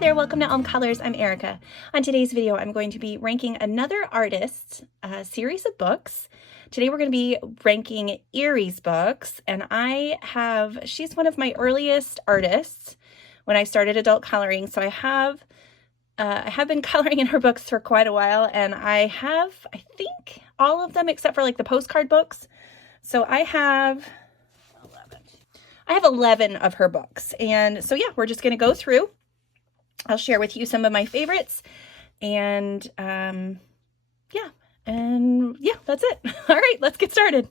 there, welcome to Elm Colors. I'm Erica. On today's video, I'm going to be ranking another artist series of books. Today we're going to be ranking Eriy's books, and she's one of my earliest artists when I started adult coloring, so I have been coloring in her books for quite a while, and I think, all of them except for like the postcard books. So I have 11 of her books, and so yeah, we're just going to go through. I'll share with you some of my favorites, and yeah, that's it. All right, let's get started.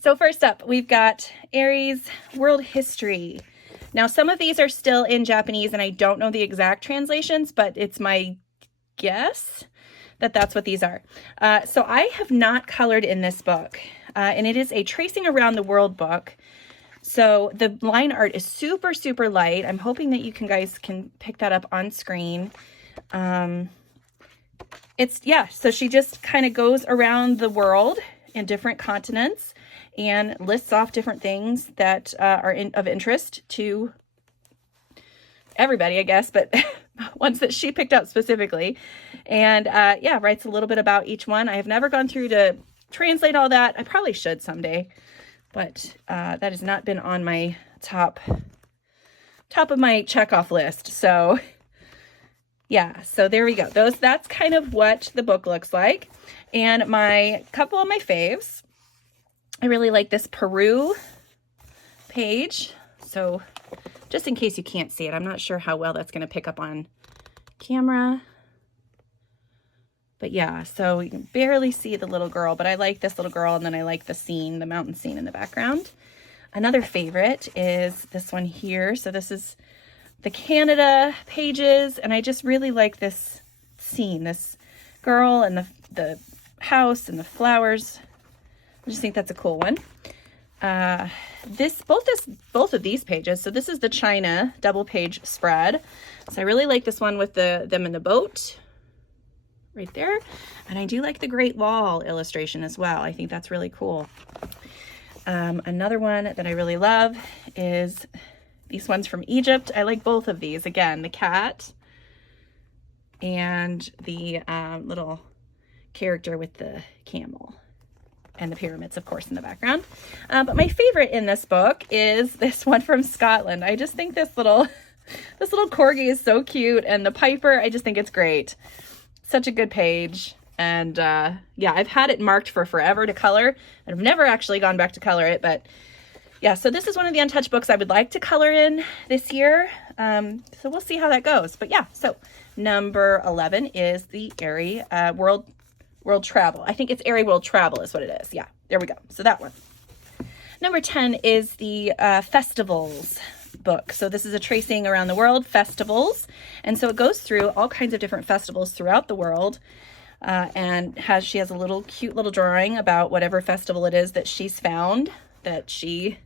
So first up, we've got Eriy's World History. Now, some of these are still in Japanese, and I don't know the exact translations, but it's my guess that that's what these are. So I have not colored in this book, and it is a Tracing Around the World book. So the line art is super, super light. I'm hoping that you guys can pick that up on screen. So she just kind of goes around the world in different continents and lists off different things that are of interest to everybody, I guess, but ones that she picked out specifically. And writes a little bit about each one. I have never gone through to translate all that. I probably should someday. But that has not been on my top of my checkoff list. So yeah, so there we go. That's kind of what the book looks like. And couple of my faves, I really like this Peru page. So just in case you can't see it, I'm not sure how well that's going to pick up on camera. But yeah, so you can barely see the little girl, but I like this little girl, and then I like the mountain scene in the background. Another favorite is this one here. So this is the Canada pages, and I just really like this scene, this girl and the house and the flowers. I just think that's a cool one. Both of these pages. So this is the China double page spread. So I really like this one with them in the boat right there. And I do like the Great Wall illustration as well. I think that's really cool. Another one that I really love is these ones from Egypt. I like both of these. Again, the cat and the little character with the camel and the pyramids, of course, in the background. But my favorite in this book is this one from Scotland. I just think this little corgi is so cute, and the Piper, I just think it's great. Such a good page. And yeah, I've had it marked for forever to color, and I've never actually gone back to color it. But yeah, so this is one of the untouched books I would like to color in this year. So we'll see how that goes. But yeah, so number 11 is the Eriy World Travel. I think it's Eriy World Travel is what it is. Yeah, there we go. So that one. Number 10 is the Festivals book. So this is a Tracing Around the World festivals, and so it goes through all kinds of different festivals throughout the world, and she has a cute little drawing about whatever festival it is that she's found that she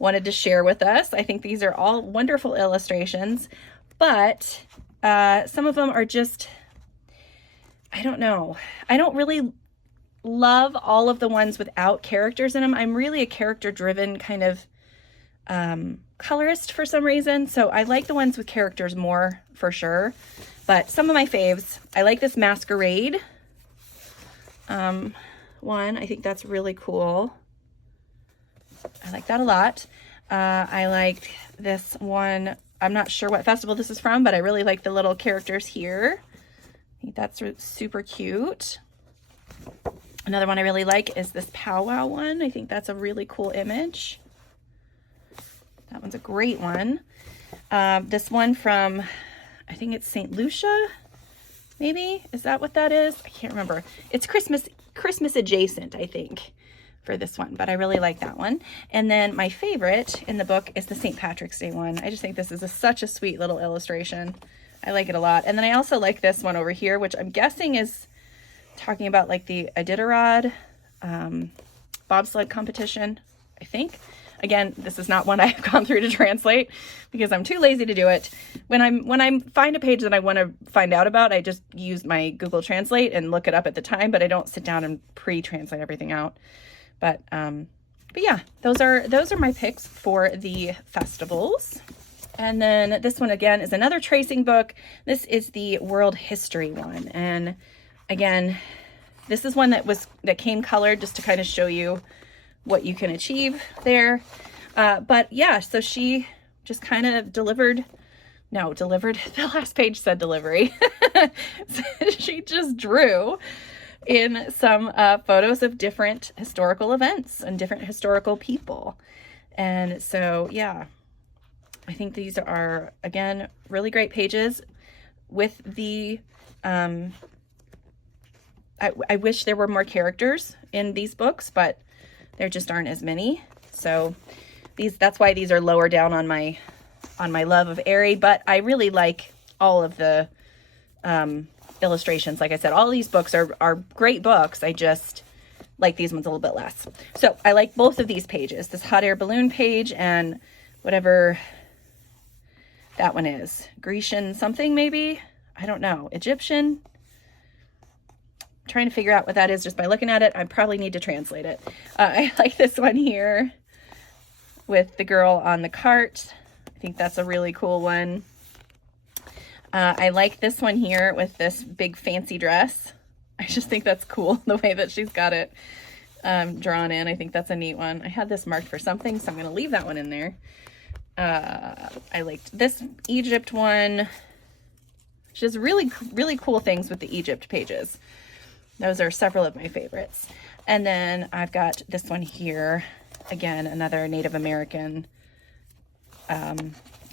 wanted to share with us. I think these are all wonderful illustrations, but some of them are just, I don't know. I don't really love all of the ones without characters in them. I'm really a character-driven kind of colorist for some reason, so I like the ones with characters more for sure. But some of my faves, I like this Masquerade one. I think that's really cool. I like that a lot. I like this one. I'm not sure what festival this is from, but I really like the little characters here. I think that's super cute. Another one I really like is this powwow one. I think that's a really cool image. That one's a great one. This one from, I think it's St. Lucia, maybe? Is that what that is? I can't remember. It's Christmas adjacent, I think, for this one, but I really like that one. And then my favorite in the book is the St. Patrick's Day one. I just think this is such a sweet little illustration. I like it a lot. And then I also like this one over here, which I'm guessing is talking about like the Iditarod bobsled competition, I think. Again, this is not one I've gone through to translate because I'm too lazy to do it. When I find a page that I want to find out about, I just use my Google Translate and look it up at the time, but I don't sit down and pre-translate everything out. But yeah, those are my picks for the festivals. And then this one again is another tracing book. This is the world history one. And again, this is one that came colored just to kind of show you what you can achieve there. But yeah, so she just kind of delivered, the last page said delivery. So she just drew in some photos of different historical events and different historical people. And so, yeah, I think these are, again, really great pages with the, I wish there were more characters in these books, but there just aren't as many. So that's why these are lower down on my love of Eriy, but I really like all of the illustrations. Like I said, all these books are great books. I just like these ones a little bit less. So I like both of these pages, this hot air balloon page and whatever that one is. Grecian something maybe? I don't know. Egyptian? I'm trying to figure out what that is just by looking at it. I probably need to translate it. I like this one here with the girl on the cart. I think that's a really cool one. I like this one here with this big fancy dress. I just think that's cool, the way that she's got it drawn in. I think that's a neat one. I had this marked for something, so I'm going to leave that one in there. I liked this Egypt one. Just really, really cool things with the Egypt pages. Those are several of my favorites. And then I've got this one here. Again, another Native American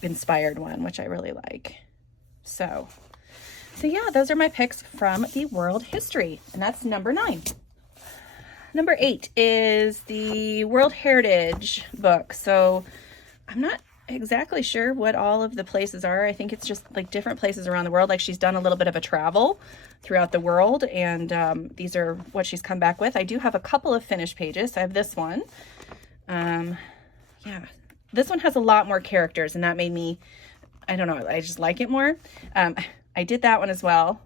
inspired one, which I really like. So yeah, those are my picks from the world history, and that's number 9. Number 8 is the World Heritage book. So I'm not exactly sure what all of the places are. I think it's just like different places around the world. Like she's done a little bit of a travel throughout the world, and these are what she's come back with. I do have a couple of finished pages. So I have this one. Yeah, this one has a lot more characters, and that made me, I don't know, I just like it more. I did that one as well.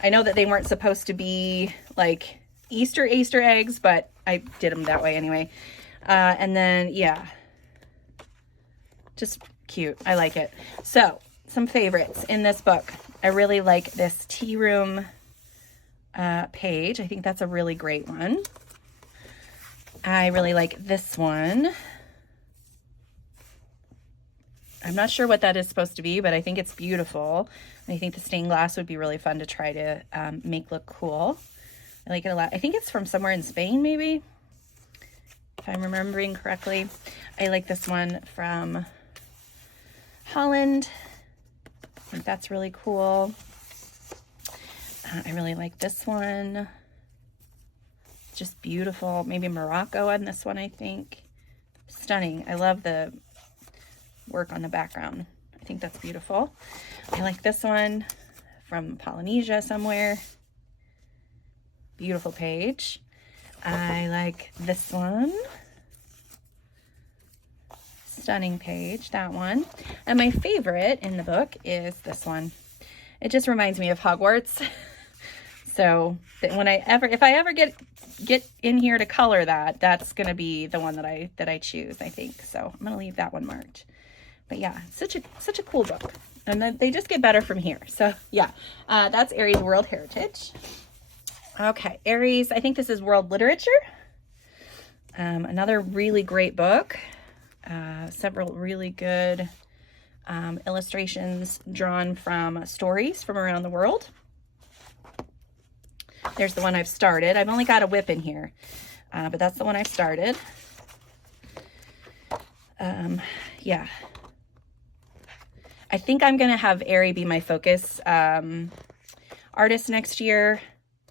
I know that they weren't supposed to be like Easter eggs, but I did them that way anyway. And then, yeah, just cute. I like it. So some favorites in this book. I really like this tea room page. I think that's a really great one. I really like this one. I'm not sure what that is supposed to be, but I think it's beautiful. And I think the stained glass would be really fun to try to make look cool. I like it a lot. I think it's from somewhere in Spain, maybe, if I'm remembering correctly. I like this one from Holland. I think that's really cool. I really like this one. Just beautiful. Maybe Morocco on this one, I think. Stunning. I love the work on the background. I think that's beautiful. I like this one from Polynesia somewhere. Beautiful page. I like this one. Stunning page, that one. And my favorite in the book is this one. It just reminds me of Hogwarts. So that if I ever get in here to color that, that's going to be the one that I choose, I think. So I'm going to leave that one marked. But yeah, such a cool book. And then they just get better from here. So yeah, that's Eriy's World Heritage. Okay, Eriy's, I think this is World Literature. Another really great book. Several really good illustrations drawn from stories from around the world. There's the one I've started. I've only got a whip in here, but that's the one I've started. Yeah. I think I'm going to have Eriy be my focus artist next year,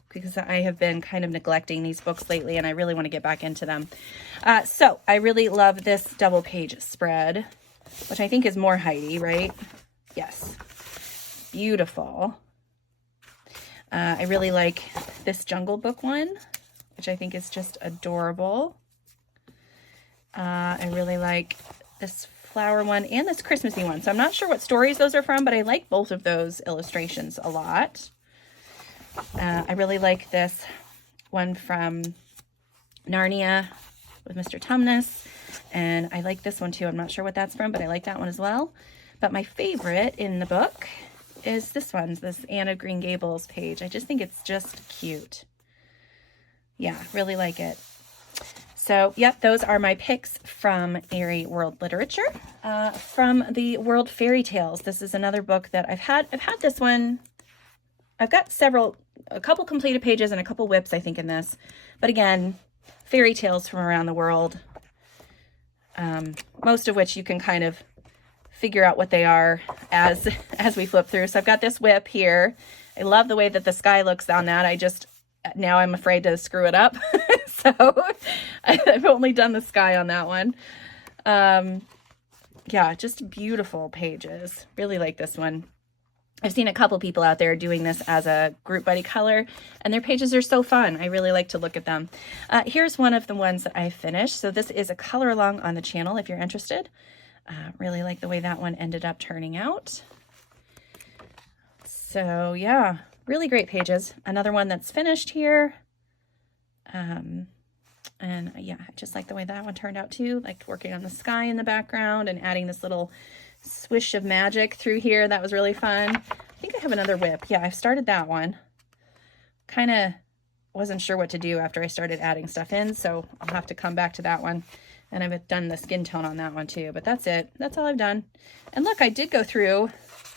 because I have been kind of neglecting these books lately, and I really want to get back into them. So I really love this double page spread, which I think is more Heidi, right? Yes. Beautiful. I really like this Jungle Book one, which I think is just adorable. I really like this flower one and this Christmassy one. So I'm not sure what stories those are from, but I like both of those illustrations a lot. I really like this one from Narnia. with Mr. Tumnus. And I like this one too. I'm not sure what that's from, but I like that one as well. But my favorite in the book is this one, this Anne of Green Gables page. I just think it's just cute. Yeah, really like it. So, yep, those are my picks from Eriy World Literature. From the World Fairy Tales, this is another book that I've had this one. I've got a couple completed pages and a couple whips, I think, in this. But again, fairy tales from around the world, most of which you can kind of figure out what they are as we flip through. So I've got this whip here. I love the way that the sky looks on that. Now I'm afraid to screw it up. So I've only done the sky on that one. Yeah, just beautiful pages. Really like this one. I've seen a couple people out there doing this as a group buddy color, and their pages are so fun. I really like to look at them. Here's one of the ones that I finished. So this is a color along on the channel if you're interested. Really like the way that one ended up turning out. So yeah, really great pages. Another one that's finished here. And yeah, I just like the way that one turned out too, like working on the sky in the background and adding this little swish of magic through here. That was really fun. I think I have another whip. Yeah, I've started that one. Kind of wasn't sure what to do after I started adding stuff in, so I'll have to come back to that one. And I've done the skin tone on that one too, but that's it. That's all I've done. And look, I did go through,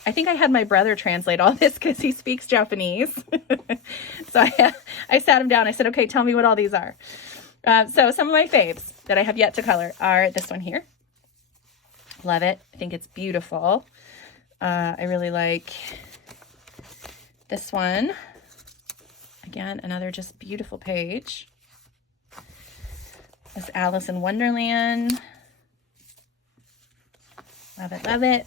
I think I had my brother translate all this because he speaks Japanese. So I sat him down. I said, okay, tell me what all these are. So some of my faves that I have yet to color are this one here. Love it. I think it's beautiful. I really like this one. Again, another just beautiful page. This Alice in Wonderland. Love it, love it.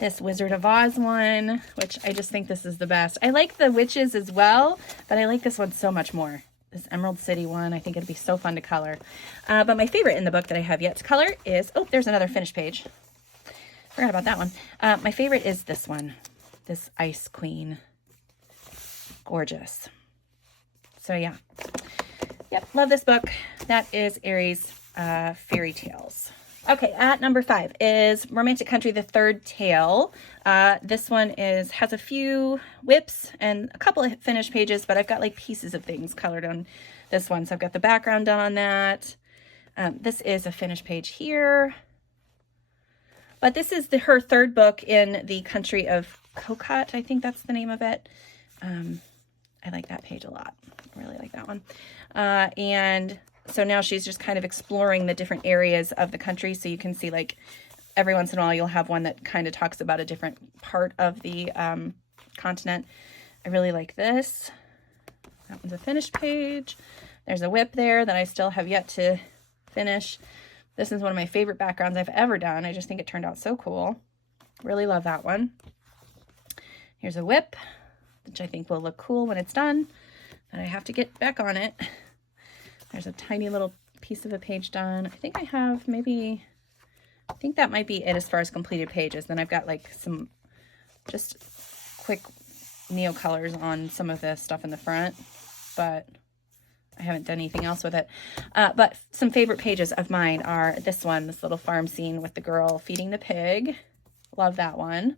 This Wizard of Oz one, which I just think this is the best. I like the witches as well, but I like this one so much more. This Emerald City one, I think it'd be so fun to color. But my favorite in the book that I have yet to color is, oh, there's another finished page. Forgot about that one. My favorite is this one, this Ice Queen. Gorgeous. So yeah. Yep, love this book. That is Eriy's Fairy Tales. Okay, at number 5 is Romantic Country, the Third Tale. This one has a few whips and a couple of finished pages, but I've got like pieces of things colored on this one. So I've got the background done on that. This is a finished page here. But this is her third book in the country of Kokot. I think that's the name of it. I like that page a lot. I really like that one. And so now she's just kind of exploring the different areas of the country. So you can see like every once in a while you'll have one that kind of talks about a different part of the continent. I really like this. That one's a finished page. There's a whip there that I still have yet to finish. This is one of my favorite backgrounds I've ever done. I just think it turned out so cool. Really love that one. Here's a whip, which I think will look cool when it's done. And I have to get back on it. There's a tiny little piece of a page done. I think I have I think that might be it as far as completed pages. Then I've got like some just quick neo colors on some of the stuff in the front, but I haven't done anything else with it. But some favorite pages of mine are this one, this little farm scene with the girl feeding the pig. Love that one.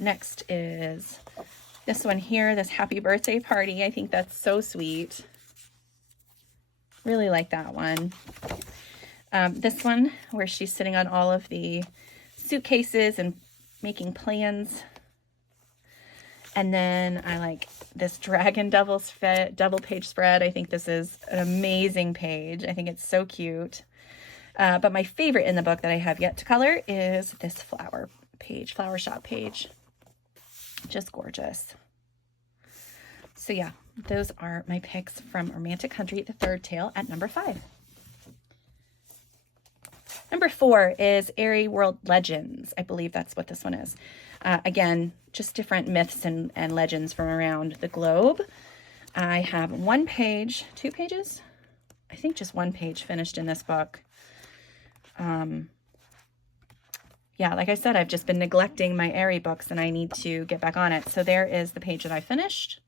Next is this one here, this happy birthday party. I think that's so sweet. Really like that one. This one where she's sitting on all of the suitcases and making plans. And then I like this dragon double page spread. I think this is an amazing page. I think it's so cute. But my favorite in the book that I have yet to color is this flower shop page. Just gorgeous. So yeah, those are my picks from Romantic Country, the Third Tale at number 5. Number 4 is Eriy World Legends. I believe that's what this one is. Again, just different myths and legends from around the globe. I have 1 page, 2 pages? I think just 1 page finished in this book. Yeah, like I said, I've just been neglecting my Eriy books and I need to get back on it. So there is the page that I finished.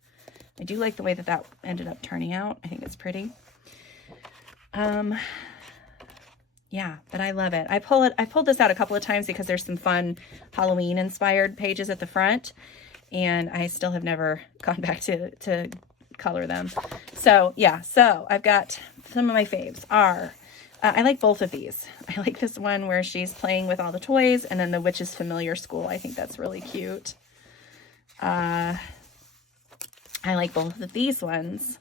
I do like the way that ended up turning out. I think it's pretty. Yeah, but I love it. I pulled this out a couple of times because there's some fun Halloween inspired pages at the front, and I still have never gone back to color them. So yeah, so I've got some of my faves are, I like both of these. I like this one where she's playing with all the toys, and then the Witch's Familiar School. I think that's really cute. I like both of these ones.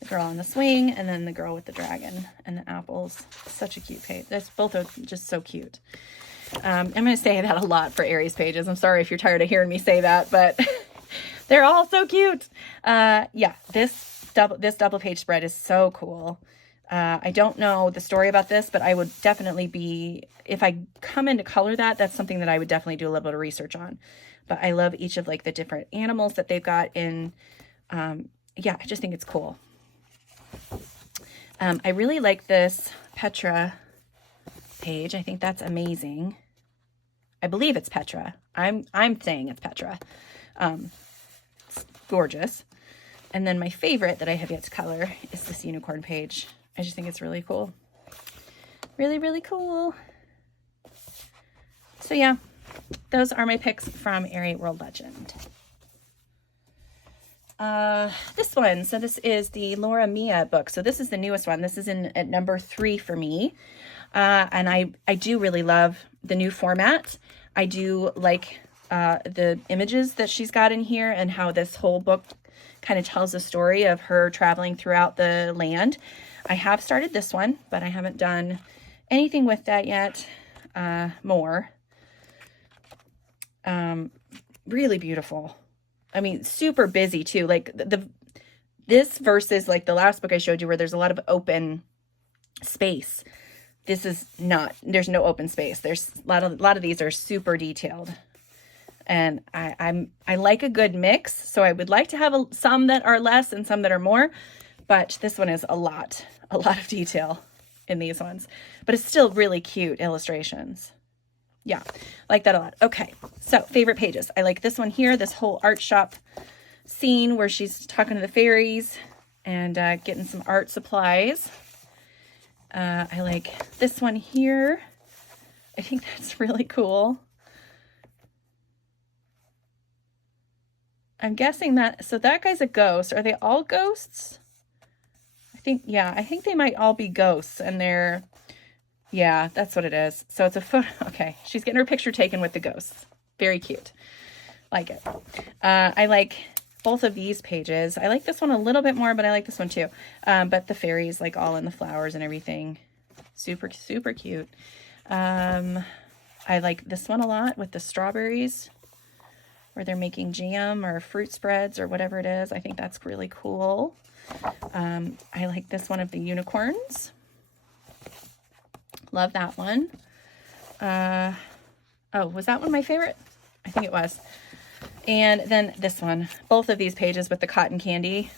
The girl on the swing, and then the girl with the dragon and the apples. Such a cute page. That's both are just so cute. I'm going to say that a lot for Eriy's pages. I'm sorry if you're tired of hearing me say that, but they're all so cute. Yeah, this double page spread is so cool. I don't know the story about this, but I would definitely be, if I come in to color that, that's something that I would definitely do a little bit of research on. But I love each of like the different animals that they've got in. Yeah, I just think it's cool. I really like this Petra page. I think that's amazing. I believe it's Petra. I'm saying it's Petra. It's gorgeous. And then my favorite that I have yet to color is this unicorn page. I just think it's really cool. Really, really cool. So yeah, those are my picks from Eriy World Legend. This one, so this is the Laura Mia book. So this is the newest one. This is at number 3 for me. And I do really love the new format. I do like the images that she's got in here and how this whole book kind of tells the story of her traveling throughout the land. I have started this one, but I haven't done anything with that yet. More. Really beautiful. I mean, super busy too. Like this versus like the last book I showed you where there's a lot of open space. This is not, there's no open space. There's a lot of these are super detailed. And I like a good mix. So I would like to have some that are less and some that are more, but this one is a lot of detail in these ones, but it's still really cute illustrations. Yeah, like that a lot. Okay, so favorite pages. I like this one here, this whole art shop scene where she's talking to the fairies and getting some art supplies. I like this one here. I think that's really cool. I'm guessing that, so that guy's a ghost. Are they all ghosts? I think they might all be ghosts, and they're, yeah, that's what it is. So it's a photo. Okay, she's getting her picture taken with the ghosts. Very cute. Like it. I like both of these pages. I like this one a little bit more, but I like this one too. But the fairies, like all in the flowers and everything. Super, super cute. I like this one a lot with the strawberries where they're making jam or fruit spreads or whatever it is. I think that's really cool. I like this one of the unicorns. Love that one. Oh, was that one my favorite? I think it was. And then this one, both of these pages with the cotton candy,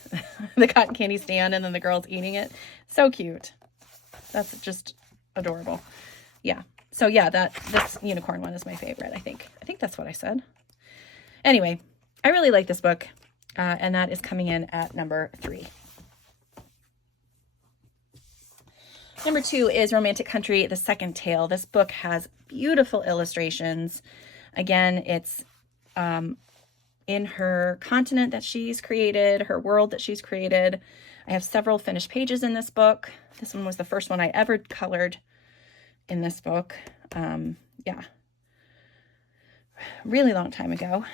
the cotton candy stand, and then the girls eating it. So cute. That's just adorable. Yeah. So yeah, this unicorn one is my favorite, I think. I think that's what I said. Anyway, I really like this book, and that is coming in at number 3. Number 2 is Romantic Country, The Second Tale. This book has beautiful illustrations. Again, it's in her continent that she's created, her world that she's created. I have several finished pages in this book. This one was the first one I ever colored in this book. Yeah, really long time ago.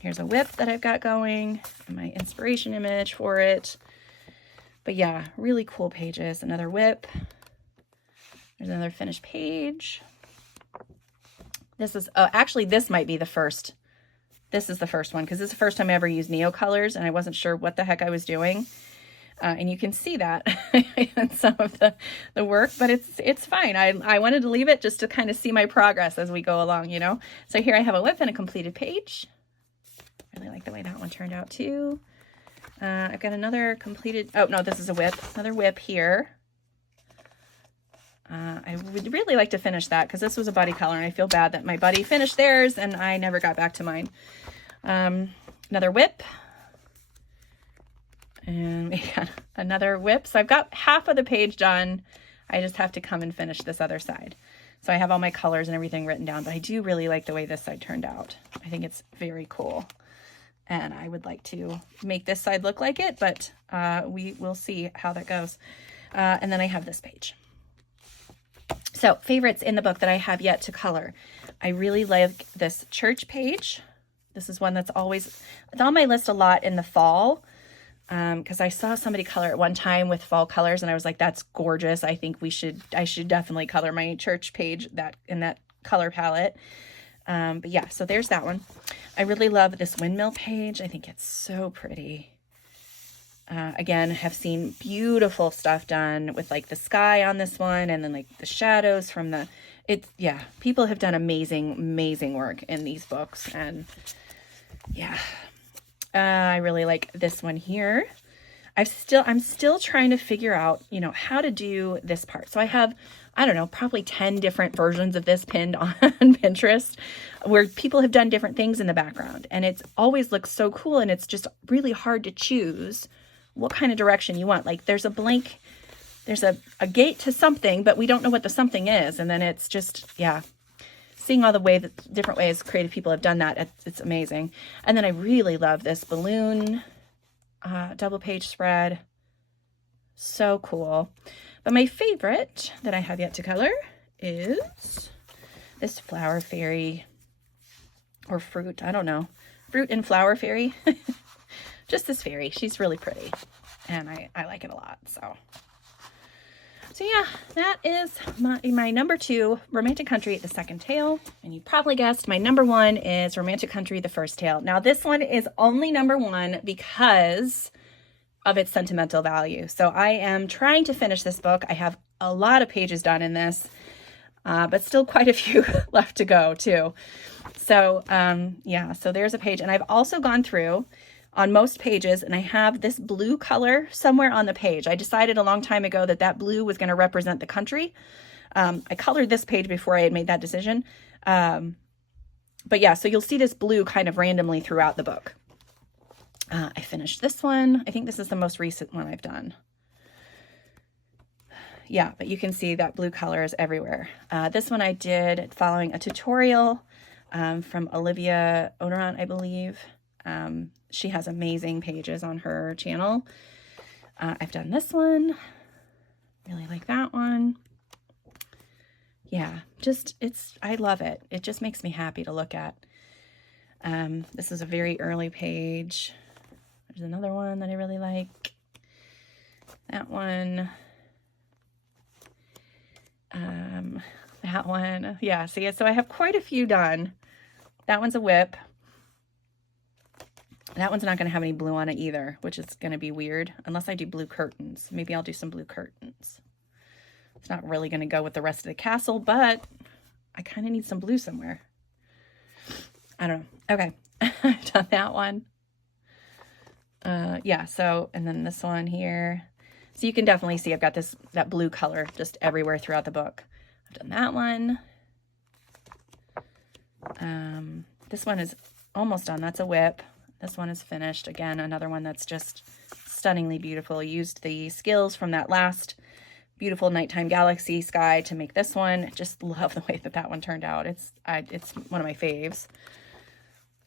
Here's a whip that I've got going, and my inspiration image for it. But yeah, really cool pages. Another whip. There's another finished page. This is, actually, this might be the first. This is the first one because this is the first time I ever used Neo colors, and I wasn't sure what the heck I was doing. And you can see that in some of the work, but it's fine. I wanted to leave it just to kind of see my progress as we go along, you know. So here I have a whip and a completed page. Really like the way that one turned out too. I've got another completed, oh no, this is a whip, another whip here. I would really like to finish that because this was a buddy color, and I feel bad that my buddy finished theirs and I never got back to mine. Another whip. And we got another whip. So I've got half of the page done. I just have to come and finish this other side. So I have all my colors and everything written down, but I do really like the way this side turned out. I think it's very cool. And I would like to make this side look like it, but we will see how that goes. And then I have this page. So favorites in the book that I have yet to color. I really like this church page. This is one that's always, it's on my list a lot in the fall, because I saw somebody color it one time with fall colors and I was like, that's gorgeous. I think I should definitely color my church page in that color palette. But yeah, so there's that one. I really love this windmill page. I think it's so pretty. Again, have seen beautiful stuff done with like the sky on this one and then like the shadows from yeah, people have done amazing work in these books. And yeah, I really like this one here. I'm still trying to figure out, how to do this part. So I have, I don't know, probably 10 different versions of this pinned on Pinterest where people have done different things in the background. And it's always looks so cool. And it's just really hard to choose what kind of direction you want. Like there's a gate to something, but we don't know what the something is. And then it's just, yeah, seeing all the different ways creative people have done that. It's amazing. And then I really love this balloon double page spread. So cool. But my favorite that I have yet to color is this flower fairy or fruit. I don't know. Fruit and flower fairy. Just this fairy. She's really pretty. And I like it a lot. So yeah, that is my number 2, Romantic Country, the second tale. And you probably guessed my number 1 is Romantic Country, the first tale. Now this one is only number 1 because of its sentimental value. So I am trying to finish this book. I have a lot of pages done in this, but still quite a few left to go too. So yeah, so there's a page. And I've also gone through on most pages, and I have this blue color somewhere on the page. I decided a long time ago that blue was going to represent the country. I colored this page before I had made that decision. But yeah, so you'll see this blue kind of randomly throughout the book. I finished this one. I think this is the most recent one I've done. Yeah, but you can see that blue color is everywhere. This one I did following a tutorial from Olivia Odoron, I believe. She has amazing pages on her channel. I've done this one. Really like that one. Yeah, I love it. It just makes me happy to look at. This is a very early page. There's another one that I really like. That one. That one. Yeah, see, so I have quite a few done. That one's a whip. That one's not going to have any blue on it either, which is going to be weird, unless I do blue curtains. Maybe I'll do some blue curtains. It's not really going to go with the rest of the castle, but I kind of need some blue somewhere. I don't know. Okay, I've done that one. Yeah, so, and then this one here. So you can definitely see I've got that blue color just everywhere throughout the book. I've done that one. This one is almost done. That's a whip. This one is finished. Again, another one that's just stunningly beautiful. Used the skills from that last beautiful nighttime galaxy sky to make this one. Just love the way that one turned out. It's one of my faves.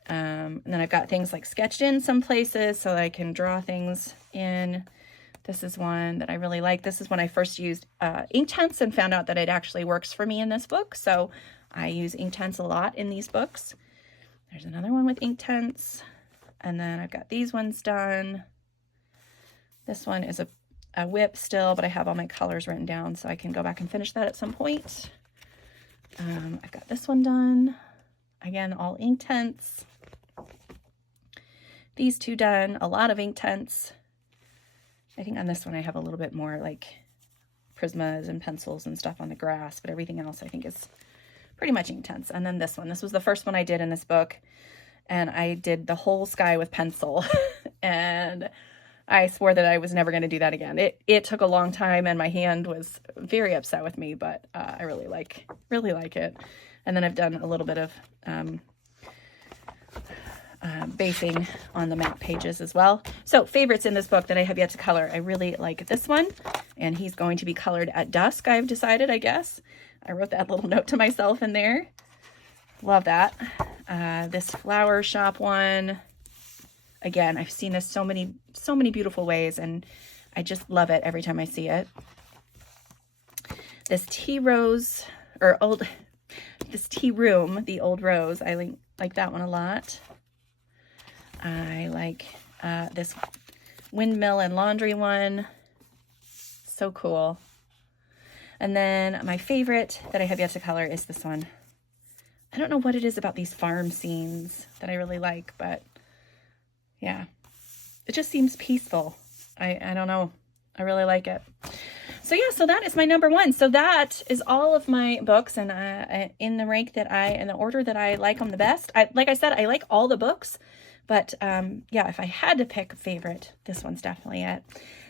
And then I've got things like sketched in some places so that I can draw things in. This is one that I really like. This is when I first used Inktense and found out that it actually works for me in this book. So I use Inktense a lot in these books. There's another one with Inktense. And then I've got these ones done. This one is a whip still, but I have all my colors written down so I can go back and finish that at some point. I've got this one done. Again, all Inktense. These two done, a lot of Inktense. I think on this one I have a little bit more like Prismas and pencils and stuff on the grass, but everything else I think is pretty much Inktense. And then this one. This was the first one I did in this book. And I did the whole sky with pencil. And I swore that I was never going to do that again. It took a long time and my hand was very upset with me, but I really like it. And then I've done a little bit of basing on the map pages as well. So favorites in this book that I have yet to color. I really like this one, and he's going to be colored at dusk, I've decided, I guess. I wrote that little note to myself in there. Love that. This flower shop one, again, I've seen this so many beautiful ways, and I just love it every time I see it. This tea rose, or this tea room, the old rose, I like that one a lot. I like this windmill and laundry one. So cool. And then my favorite that I have yet to color is this one. I don't know what it is about these farm scenes that I really like, but yeah, it just seems peaceful. I don't know. I really like it. So yeah, so that is my number one. So that is all of my books, and in the rank that in the order that I like them the best. Like I said, I like all the books, but yeah, if I had to pick a favorite, this one's definitely it.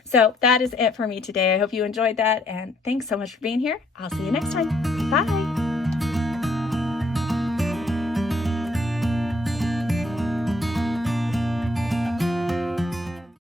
So that is it for me today. I hope you enjoyed that, and thanks so much for being here. I'll see you next time. Bye.